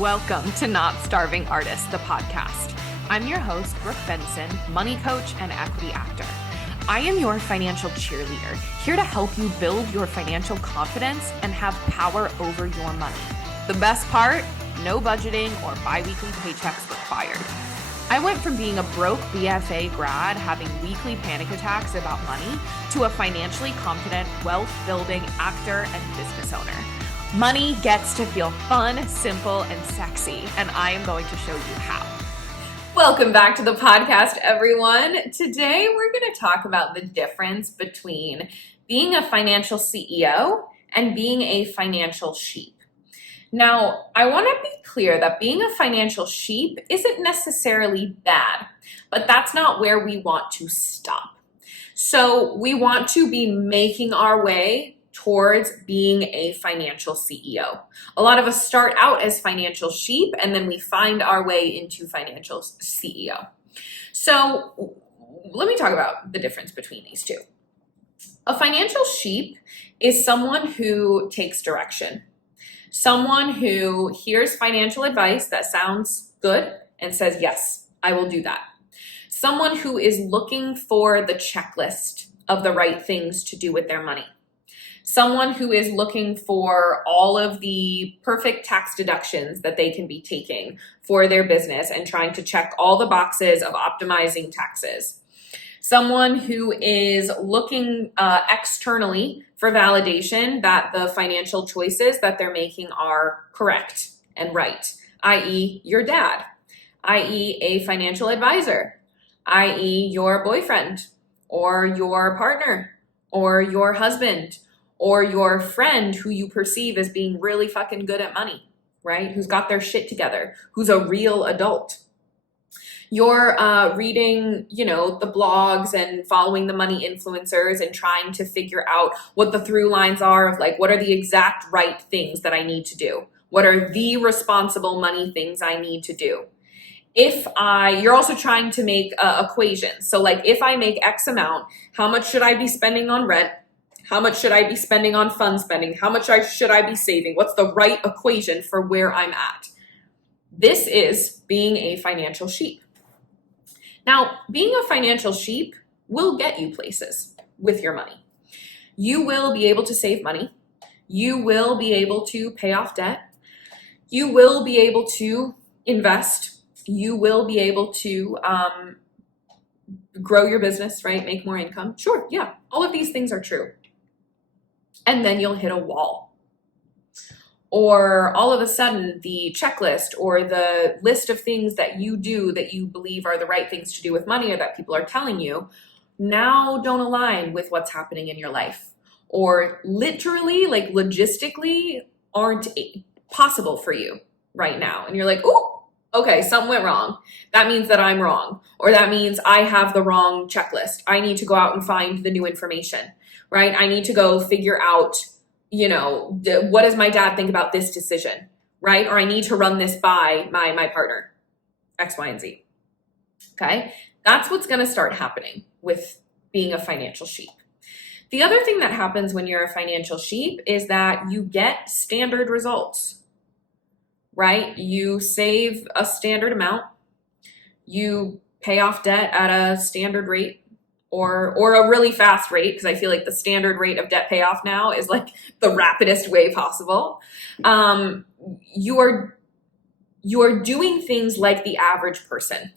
Welcome to Not Starving Artist, the podcast. I'm your host, Brooke Benson, money coach and equity actor. I am your financial cheerleader, here to help you build your financial confidence and have power over your money. The best part, no budgeting or bi-weekly paychecks required. I went from being a broke BFA grad having weekly panic attacks about money to a financially confident, wealth-building actor and business owner. Money gets to feel fun, simple, and sexy, and I am going to show you how. Welcome back to the podcast, everyone. Today, we're going to talk about the difference between being a financial CEO and being a financial sheep. Now, I want to be clear that being a financial sheep isn't necessarily bad, but that's not where we want to stop. So we want to be making our way towards being a financial CEO. A lot of us start out as financial sheep and then we find our way into financial CEO. So let me talk about the difference between these two. A financial sheep is someone who takes direction. Someone who hears financial advice that sounds good and says, yes, I will do that. Someone who is looking for the checklist of the right things to do with their money. Someone who is looking for all of the perfect tax deductions that they can be taking for their business and trying to check all the boxes of optimizing taxes. Someone who is looking externally for validation that the financial choices that they're making are correct and right, i.e. your dad, i.e. a financial advisor, i.e. your boyfriend or your partner or your husband or your friend who you perceive as being really fucking good at money, right? Who's got their shit together, who's a real adult. You're reading, the blogs and following the money influencers and trying to figure out what the through lines are of what are the exact right things that I need to do? What are the responsible money things I need to do? You're also trying to make equations. So if I make X amount, how much should I be spending on rent? How much should I be spending on fund spending? How much should I be saving? What's the right equation for where I'm at? This is being a financial sheep. Now, being a financial sheep will get you places with your money. You will be able to save money. You will be able to pay off debt. You will be able to invest. You will be able to grow your business, right? Make more income. Sure, yeah, all of these things are true. And then you'll hit a wall. Or all of a sudden, the checklist or the list of things that you do that you believe are the right things to do with money or that people are telling you now don't align with what's happening in your life. Or literally, logistically, aren't possible for you right now. And you're like, oh, okay, something went wrong. That means that I'm wrong. Or that means I have the wrong checklist. I need to go out and find the new information, right? I need to go figure out, what does my dad think about this decision, right? Or I need to run this by my partner, X, Y, and Z. Okay? That's what's going to start happening with being a financial sheep. The other thing that happens when you're a financial sheep is that you get standard results, right? You save a standard amount, you pay off debt at a standard rate or a really fast rate, because I feel like the standard rate of debt payoff now is the rapidest way possible. You are doing things like the average person,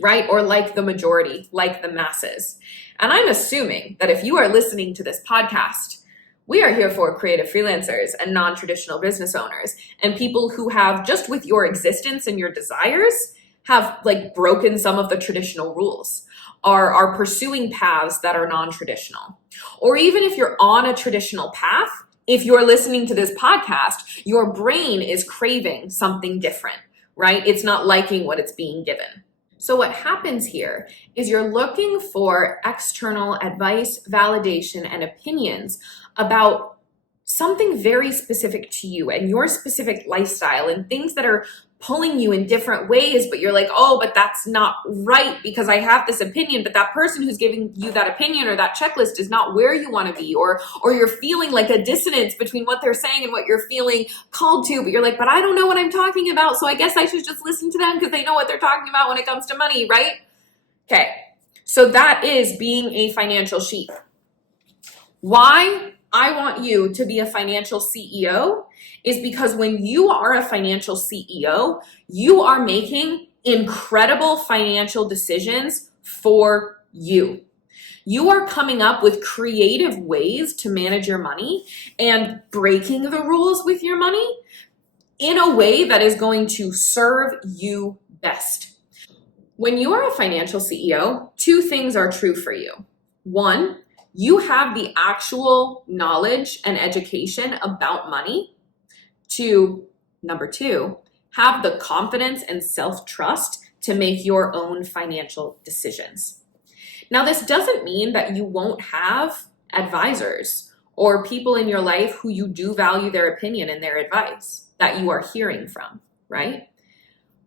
right? Or like the majority, like the masses. And I'm assuming that if you are listening to this podcast, we are here for creative freelancers and non-traditional business owners and people who have, just with your existence and your desires, have broken some of the traditional rules, are pursuing paths that are non-traditional. Or even if you're on a traditional path, if you're listening to this podcast, your brain is craving something different, right? It's not liking what it's being given. So what happens here is you're looking for external advice, validation, and opinions about something very specific to you and your specific lifestyle and things that are pulling you in different ways, but you're like, oh, but that's not right because I have this opinion, but that person who's giving you that opinion or that checklist is not where you want to be, or you're feeling like a dissonance between what they're saying and what you're feeling called to, but you're like, but I don't know what I'm talking about, so I guess I should just listen to them because they know what they're talking about when it comes to money, right? Okay, so that is being a financial sheep. Why I want you to be a financial CEO is because when you are a financial CEO, you are making incredible financial decisions for you. You are coming up with creative ways to manage your money and breaking the rules with your money in a way that is going to serve you best. When you are a financial CEO, two things are true for you. One, you have the actual knowledge and education about money. Number two, have the confidence and self-trust to make your own financial decisions. Now, this doesn't mean that you won't have advisors or people in your life who you do value their opinion and their advice that you are hearing from, right?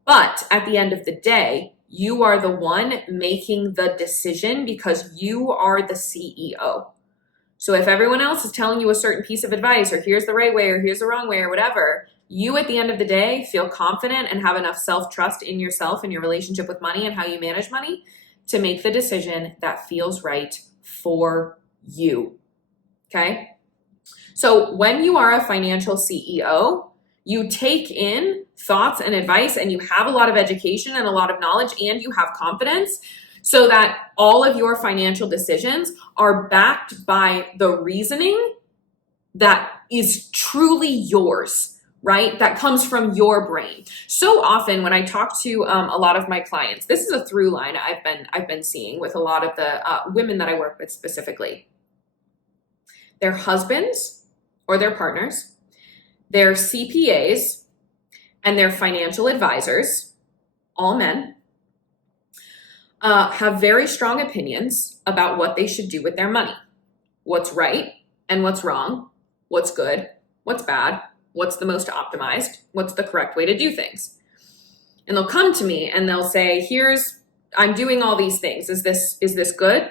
But at the end of the day, you are the one making the decision because you are the CEO. So if everyone else is telling you a certain piece of advice, or here's the right way, or here's the wrong way, or whatever, you at the end of the day feel confident and have enough self-trust in yourself and your relationship with money and how you manage money to make the decision that feels right for you. Okay? So when you are a financial CEO, you take in thoughts and advice, and you have a lot of education and a lot of knowledge, and you have confidence so that all of your financial decisions are backed by the reasoning that is truly yours, right? That comes from your brain. So often when I talk to a lot of my clients, this is a through line I've been seeing with a lot of the women that I work with specifically. Their husbands or their partners, their CPAs, and their financial advisors, all men, have very strong opinions about what they should do with their money. What's right and what's wrong, what's good, what's bad, what's the most optimized, what's the correct way to do things. And they'll come to me and they'll say, I'm doing all these things. Is this good?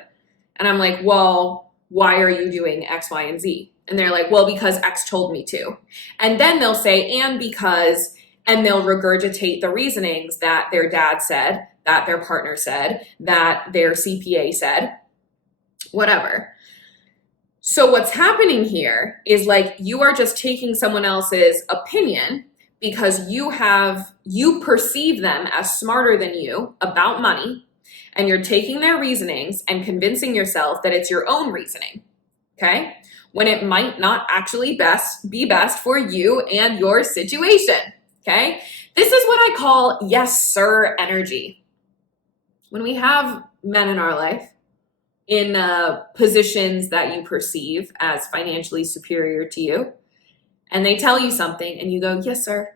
And I'm like, well, why are you doing X, Y, and Z? And they're like, well, because X told me to. And then they'll say, and because, and they'll regurgitate the reasonings that their dad said, that their partner said, that their CPA said, whatever. So what's happening here is like you are just taking someone else's opinion because you perceive them as smarter than you about money, and you're taking their reasonings and convincing yourself that it's your own reasoning, okay? When it might not actually be best for you and your situation, okay? This is what I call yes, sir energy. When we have men in our life in positions that you perceive as financially superior to you, and they tell you something and you go, yes, sir.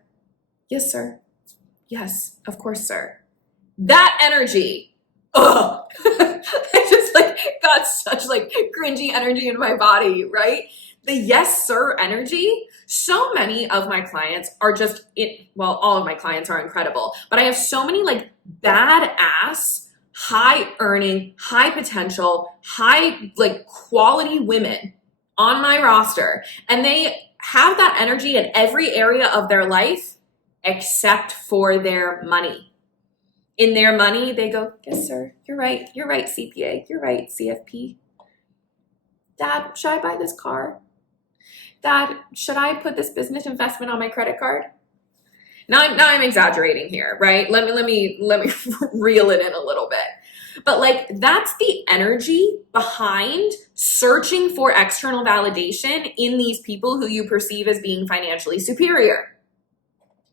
Yes, sir. Yes, of course, sir. That energy, ugh. I just got such cringy energy in my body, right? The yes, sir energy. So many of my clients are all of my clients are incredible, but I have so many badass, high earning, high potential, high quality women on my roster. And they have that energy in every area of their life except for their money. In their money, they go, yes, sir, you're right, CPA, you're right, CFP. Dad, should I buy this car? Dad, should I put this business investment on my credit card? Now I'm exaggerating here, right? Let me reel it in a little bit. But that's the energy behind searching for external validation in these people who you perceive as being financially superior.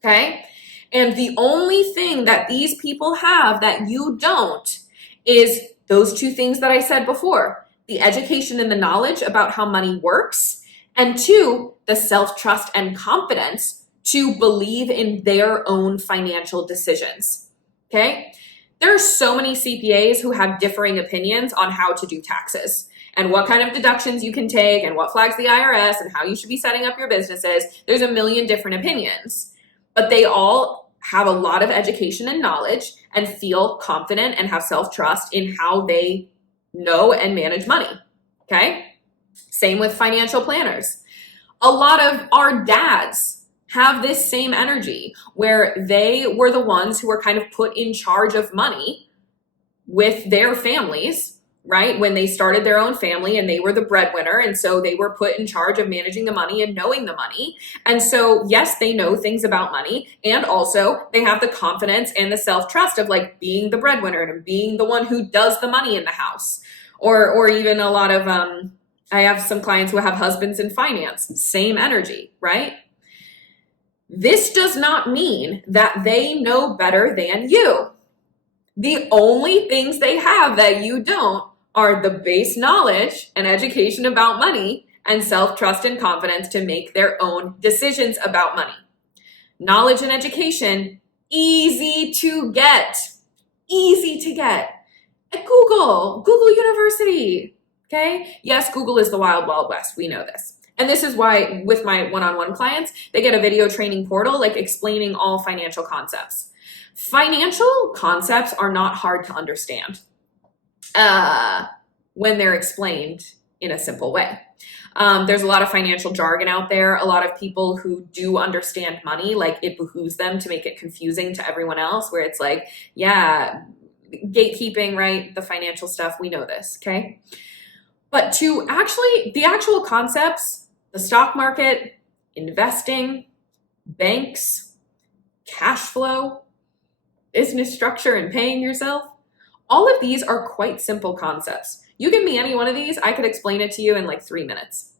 Okay? And the only thing that these people have that you don't is those two things that I said before: the education and the knowledge about how money works, and two, the self-trust and confidence to believe in their own financial decisions. Okay? There are so many CPAs who have differing opinions on how to do taxes and what kind of deductions you can take and what flags the IRS and how you should be setting up your businesses. There's a million different opinions, but they all have a lot of education and knowledge and feel confident and have self-trust in how they know and manage money, okay? Same with financial planners. A lot of our dads have this same energy where they were the ones who were kind of put in charge of money with their families, right? When they started their own family and they were the breadwinner. And so they were put in charge of managing the money and knowing the money. And so, yes, they know things about money. And also they have the confidence and the self-trust of like being the breadwinner and being the one who does the money in the house. Or even a lot of, I have some clients who have husbands in finance, same energy, right? This does not mean that they know better than you. The only things they have that you don't are the base knowledge and education about money and self-trust and confidence to make their own decisions about money. Knowledge and education, easy to get. Easy to get. At Google University, okay? Yes, Google is the wild, wild west. We know this. And this is why with my one-on-one clients, they get a video training portal like explaining all financial concepts. Financial concepts are not hard to understand when they're explained in a simple way. There's a lot of financial jargon out there. A lot of people who do understand money, like it behooves them to make it confusing to everyone else, where it's like, yeah, gatekeeping, right? The financial stuff, we know this, okay? But to actually, the actual concepts, the stock market, investing, banks, cash flow, business structure, and paying yourself, all of these are quite simple concepts. You give me any one of these, I could explain it to you in like 3 minutes.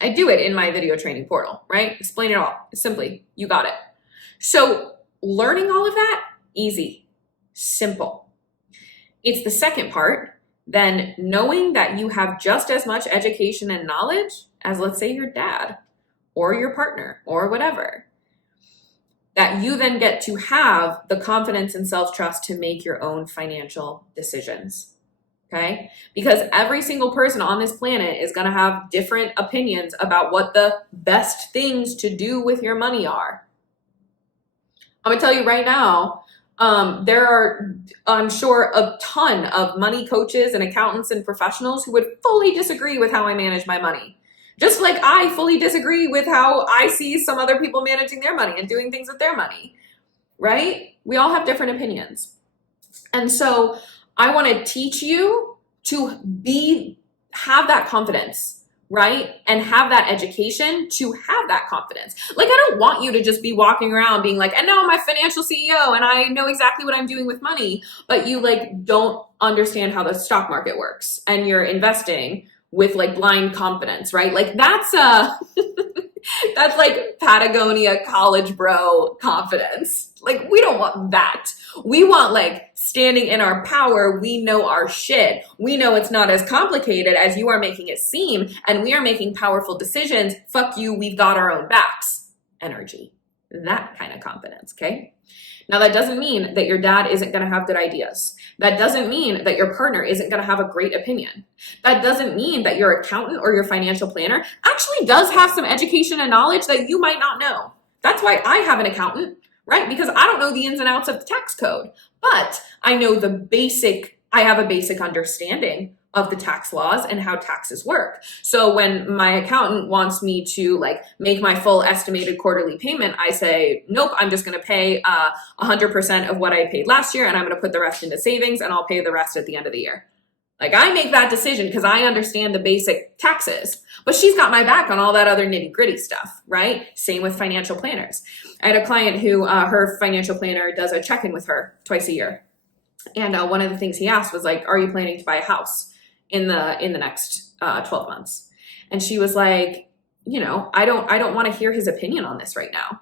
I do it in my video training portal, right? Explain it all. Simply, you got it. So learning all of that, easy, simple. It's the second part, then knowing that you have just as much education and knowledge as, let's say, your dad or your partner or whatever, that you then get to have the confidence and self-trust to make your own financial decisions, okay? Because every single person on this planet is going to have different opinions about what the best things to do with your money are. I'm going to tell you right now, there are, I'm sure, a ton of money coaches and accountants and professionals who would fully disagree with how I manage my money. Just like I fully disagree with how I see some other people managing their money and doing things with their money, right? We all have different opinions. And so I want to teach you to have that confidence, right? And have that education to have that confidence. Like, I don't want you to just be walking around being like, I know I'm my financial CEO and I know exactly what I'm doing with money, but you like don't understand how the stock market works and you're investing with like blind confidence, right? Like that's that's like Patagonia college bro confidence. Like we don't want that. We want like standing in our power. We know our shit. We know it's not as complicated as you are making it seem, and we are making powerful decisions. Fuck you, we've got our own backs. Energy. That kind of confidence, okay? Now that doesn't mean that your dad isn't going to have good ideas. That doesn't mean that your partner isn't going to have a great opinion. That doesn't mean that your accountant or your financial planner actually does have some education and knowledge that you might not know. That's why I have an accountant, right? Because I don't know the ins and outs of the tax code, but I know I have a basic understanding of the tax laws and how taxes work. So when my accountant wants me to like make my full estimated quarterly payment, I say, nope, I'm just going to pay 100% of what I paid last year, and I'm going to put the rest into savings, and I'll pay the rest at the end of the year. Like I make that decision because I understand the basic taxes, but she's got my back on all that other nitty gritty stuff, right? Same with financial planners. I had a client who her financial planner does a check-in with her twice a year. And one of the things he asked was like, are you planning to buy a house in the next 12 months? And she was like, you know, I don't want to hear his opinion on this right now,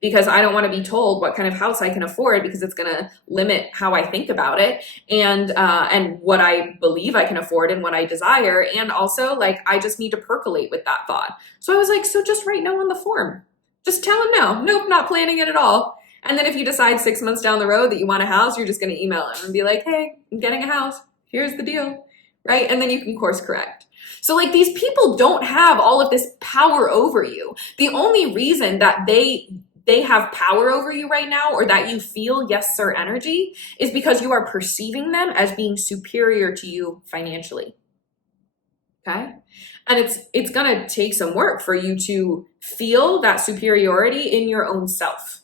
because I don't want to be told what kind of house I can afford, because it's going to limit how I think about it and what I believe I can afford and what I desire. And also like, I just need to percolate with that thought. So I was like, so just write no on the form. Just tell him no. Nope, not planning it at all. And then if you decide 6 months down the road that you want a house, you're just going to email him and be like, hey, I'm getting a house. Here's the deal. Right? And then you can course correct. So like these people don't have all of this power over you. The only reason that they they have power over you right now, or that you feel yes sir energy, is because you are perceiving them as being superior to you financially. Okay? And it's going to take some work for you to feel that superiority in your own self.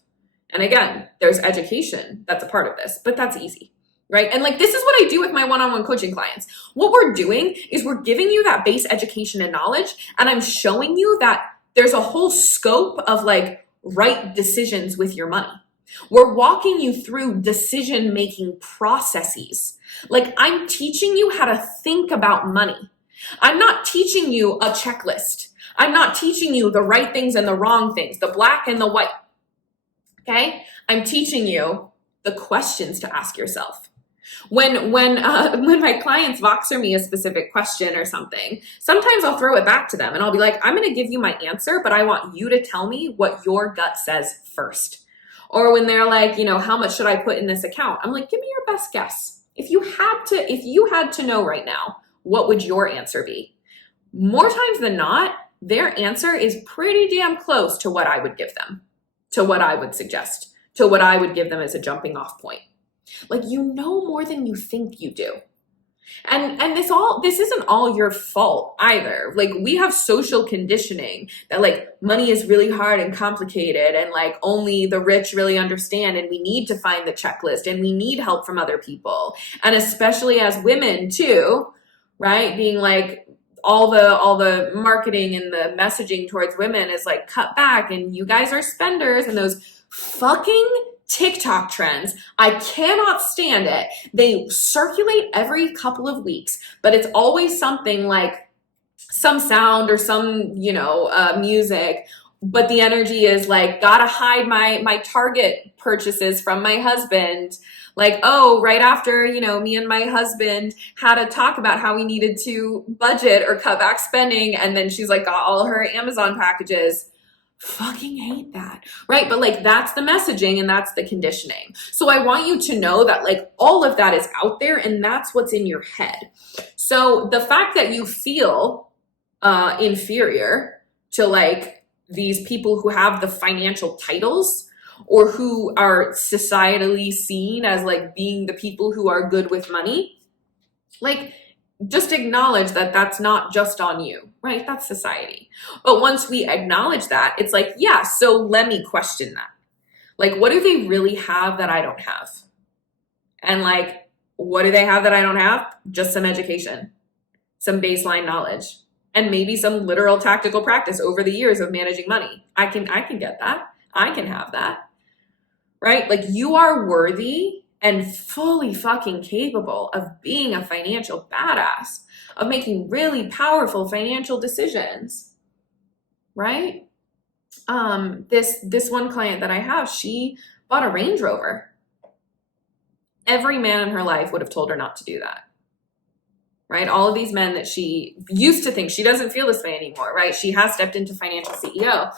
And again, there's education that's a part of this, but that's easy, right? And like, this is what I do with my one-on-one coaching clients. What we're doing is we're giving you that base education and knowledge, and I'm showing you that there's a whole scope of like right decisions with your money. We're walking you through decision-making processes. Like, I'm teaching you how to think about money. I'm not teaching you a checklist. I'm not teaching you the right things and the wrong things, the black and the white. Okay? I'm teaching you the questions to ask yourself. When my clients Voxer me a specific question or something, sometimes I'll throw it back to them and I'll be like, I'm going to give you my answer, but I want you to tell me what your gut says first. Or when they're like, how much should I put in this account? I'm like, give me your best guess. If you had to know right now, what would your answer be? More times than not, their answer is pretty damn close to what I would give them, to what I would suggest, to what I would give them as a jumping off point. Like, you know more than you think you do. And this isn't all your fault either. Like, we have social conditioning that like money is really hard and complicated and like only the rich really understand, and we need to find the checklist and we need help from other people. And especially as women too, right? Being like, all the marketing and the messaging towards women is like, cut back and you guys are spenders, and those fucking TikTok trends. I cannot stand it. They circulate every couple of weeks, but it's always something like some sound or some, music. But the energy is like, gotta hide my Target purchases from my husband. Like, oh, right after, me and my husband had a talk about how we needed to budget or cut back spending. And then she's like, got all her Amazon packages. Fucking hate that, right? But like, that's the messaging and that's the conditioning. So I want you to know that like all of that is out there, and that's what's in your head. So the fact that you feel inferior to like these people who have the financial titles, or who are societally seen as like being the people who are good with money, like, just acknowledge that that's not just on you, right? That's society. But once we acknowledge that, it's like, yeah, so let me question that. Like, what do they really have that I don't have? And like, what do they have that I don't have? Just some education, some baseline knowledge, and maybe some literal tactical practice over the years of managing money. I can get that. I can have that, right? Like, you are worthy and fully fucking capable of being a financial badass, of making really powerful financial decisions, right? This one client that I have, she bought a Range Rover. Every man in her life would have told her not to do that, right? All of these men that she used to think, she doesn't feel this way anymore, right? She has stepped into financial CEO.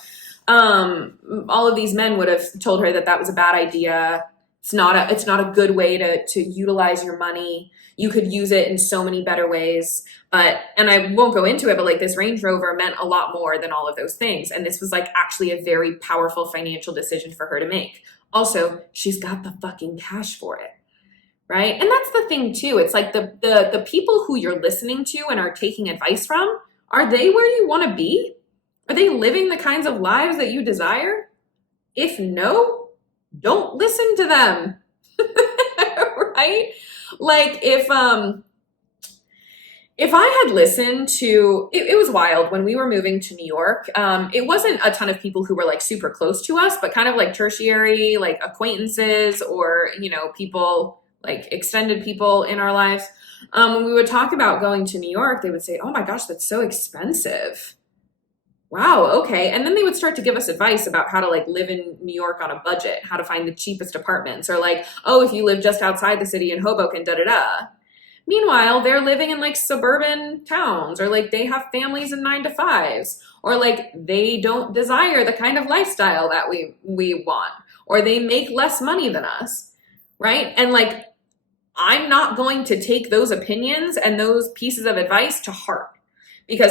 All of these men would have told her that that was a bad idea. It's not a good way to utilize your money. You could use it in so many better ways. And I won't go into it, but like, this Range Rover meant a lot more than all of those things. And this was like actually a very powerful financial decision for her to make. Also, she's got the fucking cash for it, right? And that's the thing too. It's like the people who you're listening to and are taking advice from, are they where you want to be? Are they living the kinds of lives that you desire? If no, don't listen to them, right? Like, if I had listened to, it was wild when we were moving to New York. It wasn't a ton of people who were like super close to us, but kind of like tertiary, like acquaintances, or, people, like extended people in our lives. When we would talk about going to New York, they would say, oh my gosh, that's so expensive. Wow, okay. And then they would start to give us advice about how to like live in New York on a budget, how to find the cheapest apartments, or like, oh, if you live just outside the city in Hoboken, da-da-da. Meanwhile, they're living in like suburban towns, or like they have families and 9-to-5s, or like they don't desire the kind of lifestyle that we want, or they make less money than us, right? And like, I'm not going to take those opinions and those pieces of advice to heart, because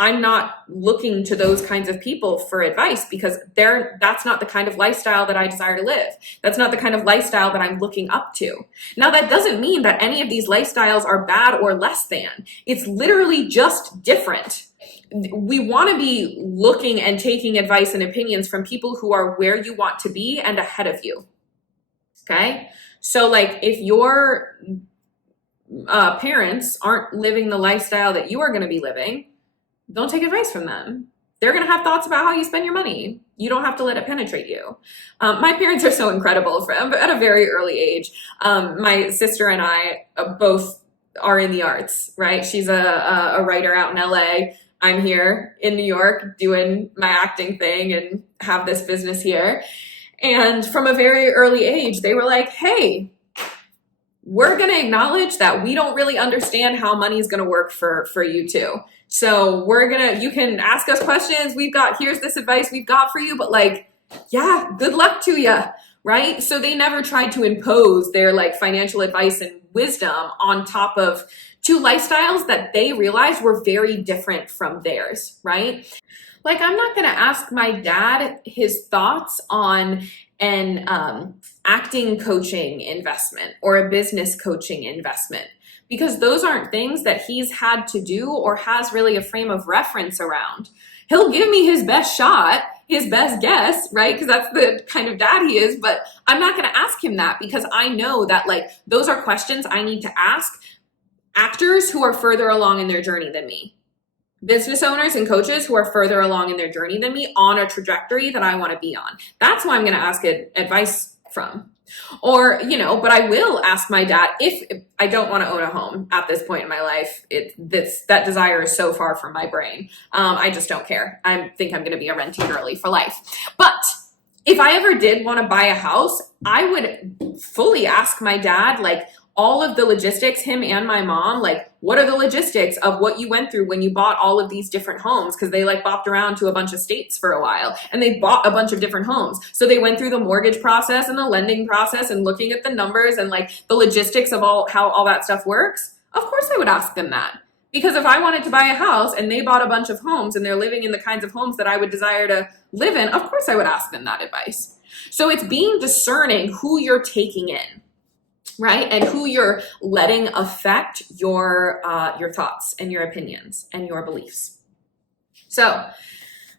I'm not looking to those kinds of people for advice because that's not the kind of lifestyle that I desire to live. That's not the kind of lifestyle that I'm looking up to. Now, that doesn't mean that any of these lifestyles are bad or less than. It's literally just different. We want to be looking and taking advice and opinions from people who are where you want to be and ahead of you. Okay? So like if your parents aren't living the lifestyle that you are going to be living, don't take advice from them. They're going to have thoughts about how you spend your money. You don't have to let it penetrate you. My parents are so incredible at a very early age. My sister and I both are in the arts, right? She's a writer out in LA. I'm here in New York doing my acting thing and have this business here. And from a very early age, they were like, hey, we're going to acknowledge that we don't really understand how money is going to work for you too. So you can ask us questions. Here's this advice we've got for you, but like, yeah, good luck to you, right? So they never tried to impose their like financial advice and wisdom on top of two lifestyles that they realized were very different from theirs, right? Like, I'm not going to ask my dad his thoughts on an acting coaching investment or a business coaching investment, because those aren't things that he's had to do or has really a frame of reference around. He'll give me his best shot, his best guess, right? Because that's the kind of dad he is, but I'm not going to ask him that because I know that like those are questions I need to ask actors who are further along in their journey than me. Business owners and coaches who are further along in their journey than me on a trajectory that I want to be on. That's who I'm going to ask advice from. Or, but I will ask my dad if I don't want to own a home at this point in my life. That desire is so far from my brain. I just don't care. I think I'm going to be a renting girly for life. But if I ever did want to buy a house, I would fully ask my dad, like, all of the logistics, him and my mom, like, what are the logistics of what you went through when you bought all of these different homes? Because they like bopped around to a bunch of states for a while and they bought a bunch of different homes. So they went through the mortgage process and the lending process and looking at the numbers and like the logistics of how all that stuff works. Of course I would ask them that. Because if I wanted to buy a house and they bought a bunch of homes and they're living in the kinds of homes that I would desire to live in, of course I would ask them that advice. So it's being discerning who you're taking in, right? And who you're letting affect your thoughts and your opinions and your beliefs. So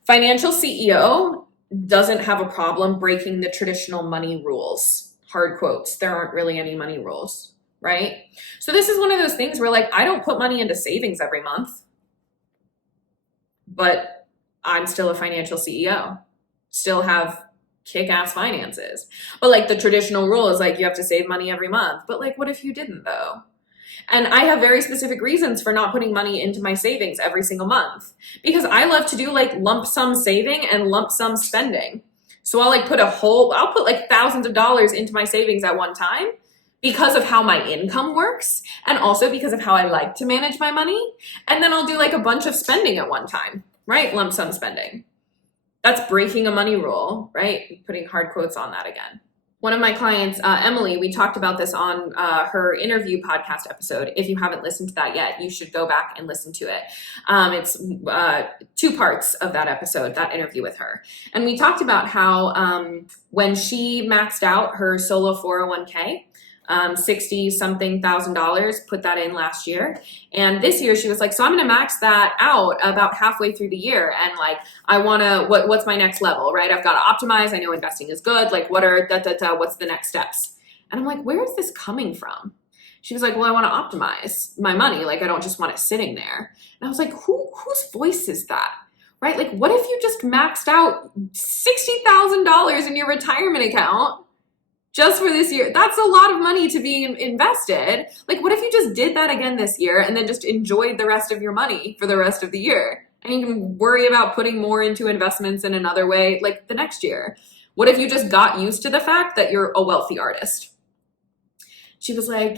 financial CEO doesn't have a problem breaking the traditional money rules. Hard quotes. There aren't really any money rules, right? So this is one of those things where like, I don't put money into savings every month, but I'm still a financial CEO, still have kick-ass finances. But like the traditional rule is like you have to save money every month. But like, what if you didn't though? And I have very specific reasons for not putting money into my savings every single month because I love to do like lump sum saving and lump sum spending. So I'll put like thousands of dollars into my savings at one time because of how my income works and also because of how I like to manage my money. And then I'll do like a bunch of spending at one time, right? Lump sum spending. That's breaking a money rule, right? Putting hard quotes on that again. One of my clients, Emily, we talked about this on her interview podcast episode. If you haven't listened to that yet, you should go back and listen to it. It's 2 parts of that episode, that interview with her. And we talked about how when she maxed out her solo 401k, $60-something thousand, put that in last year. And this year she was like, so I'm going to max that out about halfway through the year. And like, I want to, what's my next level, right? I've got to optimize. I know investing is good. Like what's the next steps? And I'm like, where is this coming from? She was like, well, I want to optimize my money. Like, I don't just want it sitting there. And I was like, whose voice is that? Right? Like, what if you just maxed out $60,000 in your retirement account just for this year? That's a lot of money to be invested. Like, what if you just did that again this year and then just enjoyed the rest of your money for the rest of the year? And you can worry about putting more into investments in another way, like the next year. What if you just got used to the fact that you're a wealthy artist? She was like,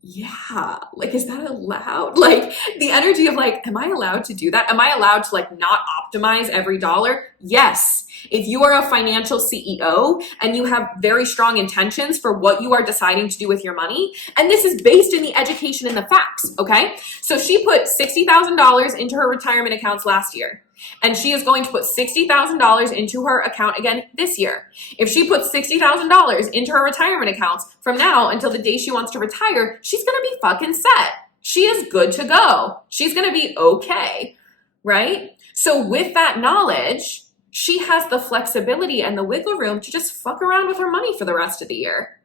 yeah, like, is that allowed? Like, the energy of like, am I allowed to do that? Am I allowed to like not optimize every dollar? Yes. If you are a financial CEO and you have very strong intentions for what you are deciding to do with your money, and this is based in the education and the facts, okay? So she put $60,000 into her retirement accounts last year, and she is going to put $60,000 into her account again this year. If she puts $60,000 into her retirement accounts from now until the day she wants to retire, she's going to be fucking set. She is good to go. She's going to be okay, right? So with that knowledge, she has the flexibility and the wiggle room to just fuck around with her money for the rest of the year.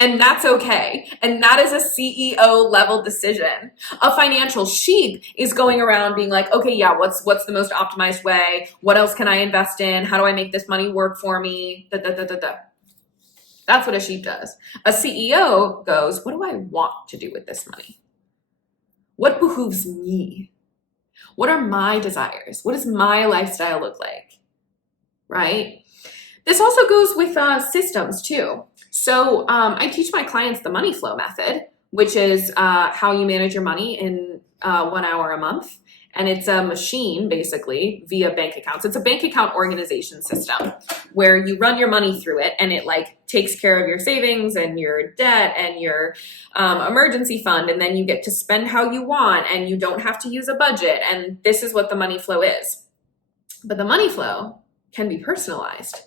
And that's okay. And that is a CEO level decision. A financial sheep is going around being like, okay, yeah, what's the most optimized way? What else can I invest in? How do I make this money work for me? That's what a sheep does. A CEO goes, what do I want to do with this money? What behooves me? What are my desires? What does my lifestyle look like? Right? This also goes with systems too. So I teach my clients the money flow method, which is how you manage your money in 1 hour a month. And it's a machine, basically, via bank accounts. It's a bank account organization system where you run your money through it, and it like takes care of your savings and your debt and your emergency fund, and then you get to spend how you want, and you don't have to use a budget. And this is what the money flow is. But the money flow can be personalized.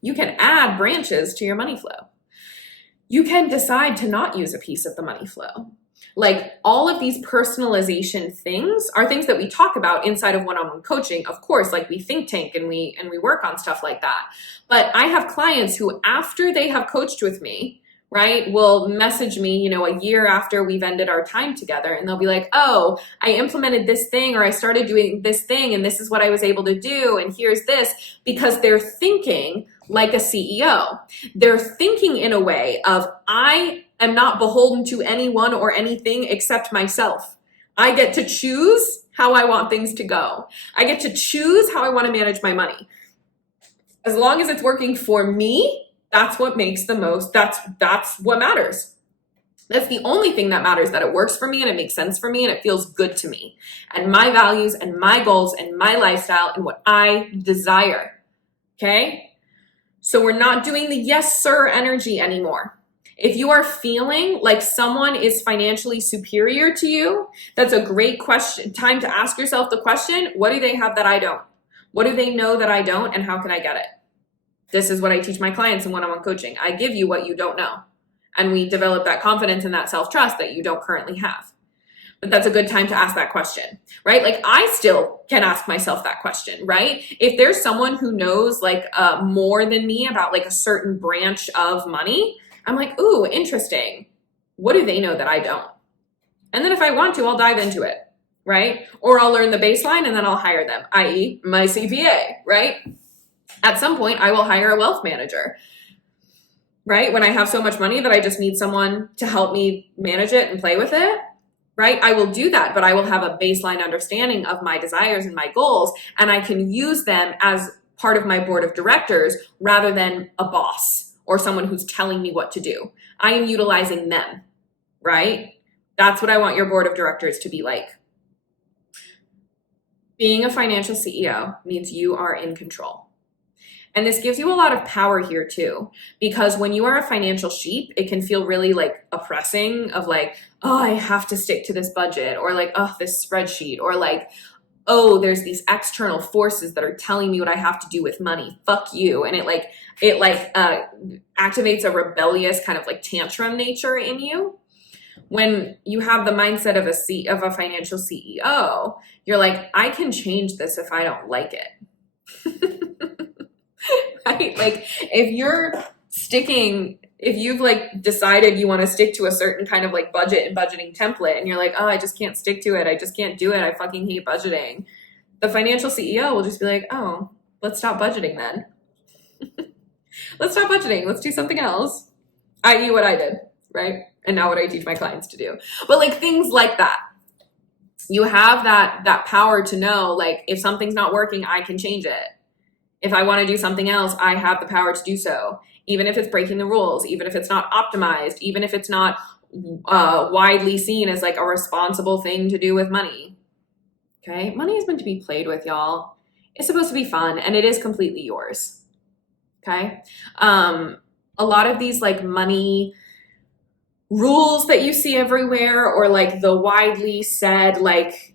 You can add branches to your money flow. You can decide to not use a piece of the money flow. Like, all of these personalization things are things that we talk about inside of one-on-one coaching. Of course, like we think tank and we work on stuff like that. But I have clients who, after they have coached with me, right, will message me, a year after we've ended our time together, and they'll be like, oh, I implemented this thing, or I started doing this thing, and this is what I was able to do, and here's this, because they're thinking like a CEO. They're thinking in a way of, I am not beholden to anyone or anything except myself. I get to choose how I want things to go. I get to choose how I want to manage my money. As long as it's working for me, that's what makes the most, that's what matters. That's the only thing that matters, that it works for me and it makes sense for me and it feels good to me and my values and my goals and my lifestyle and what I desire. Okay? So we're not doing the yes, sir energy anymore. If you are feeling like someone is financially superior to you, that's a great time to ask yourself the question, what do they have that I don't? What do they know that I don't, and how can I get it? This is what I teach my clients in one-on-one coaching. I give you what you don't know. And we develop that confidence and that self-trust that you don't currently have. But that's a good time to ask that question, right? Like, I still can ask myself that question, right? If there's someone who knows like more than me about like a certain branch of money, I'm like, ooh, interesting. What do they know that I don't? And then if I want to, I'll dive into it, right? Or I'll learn the baseline and then I'll hire them, i.e. my CPA, right? At some point, I will hire a wealth manager, right? When I have so much money that I just need someone to help me manage it and play with it, right? I will do that, but I will have a baseline understanding of my desires and my goals, and I can use them as part of my board of directors rather than a boss or someone who's telling me what to do. I am utilizing them, right? That's what I want your board of directors to be like. Being a financial CEO means you are in control. And this gives you a lot of power here too, because when you are a financial sheep, it can feel really like oppressing of like, oh, I have to stick to this budget, or like, oh, this spreadsheet, or like, oh, there's these external forces that are telling me what I have to do with money. Fuck you. And it activates a rebellious kind of like tantrum nature in you. When you have the mindset of a financial CEO, you're like, I can change this if I don't like it. Right? Like, if you've like decided you want to stick to a certain kind of like budget and budgeting template, and you're like, oh, I just can't stick to it. I just can't do it. I fucking hate budgeting. The financial CEO will just be like, oh, let's stop budgeting then. Let's stop budgeting. Let's do something else. I.e. what I did, right? And now what I teach my clients to do. But like things like that. You have that power to know, like, if something's not working, I can change it. If I want to do something else, I have the power to do so. Even if it's breaking the rules, even if it's not optimized, even if it's not widely seen as like a responsible thing to do with money. Okay, money is meant to be played with, y'all. It's supposed to be fun, and it is completely yours. Okay, a lot of these like money rules that you see everywhere, or like the widely said like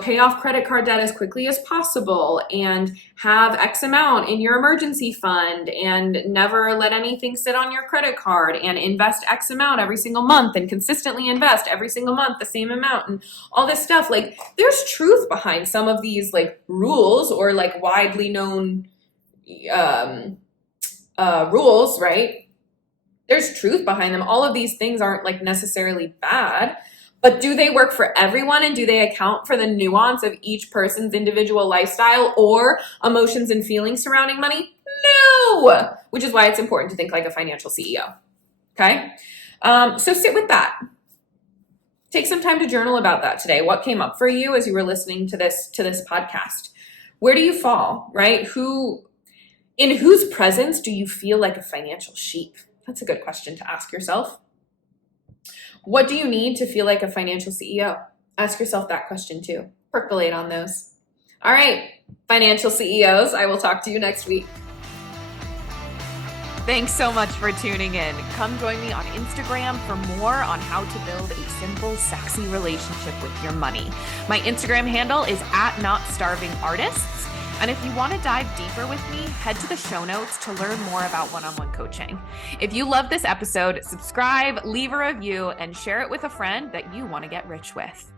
pay off credit card debt as quickly as possible and have X amount in your emergency fund and never let anything sit on your credit card and invest X amount every single month and consistently invest every single month the same amount and all this stuff. Like there's truth behind some of these like rules or like widely known rules, right? There's truth behind them. All of these things aren't like necessarily bad. But do they work for everyone, and do they account for the nuance of each person's individual lifestyle or emotions and feelings surrounding money? No! Which is why it's important to think like a financial CEO. Okay? So sit with that. Take some time to journal about that today. What came up for you as you were listening to this podcast? Where do you fall, right? In whose presence do you feel like a financial sheep? That's a good question to ask yourself. What do you need to feel like a financial CEO? Ask yourself that question too. Percolate on those. All right, financial CEOs, I will talk to you next week. Thanks so much for tuning in. Come join me on Instagram for more on how to build a simple, sexy relationship with your money. My Instagram handle is @NotStarvingArtists. And if you want to dive deeper with me, head to the show notes to learn more about one-on-one coaching. If you love this episode, subscribe, leave a review, and share it with a friend that you want to get rich with.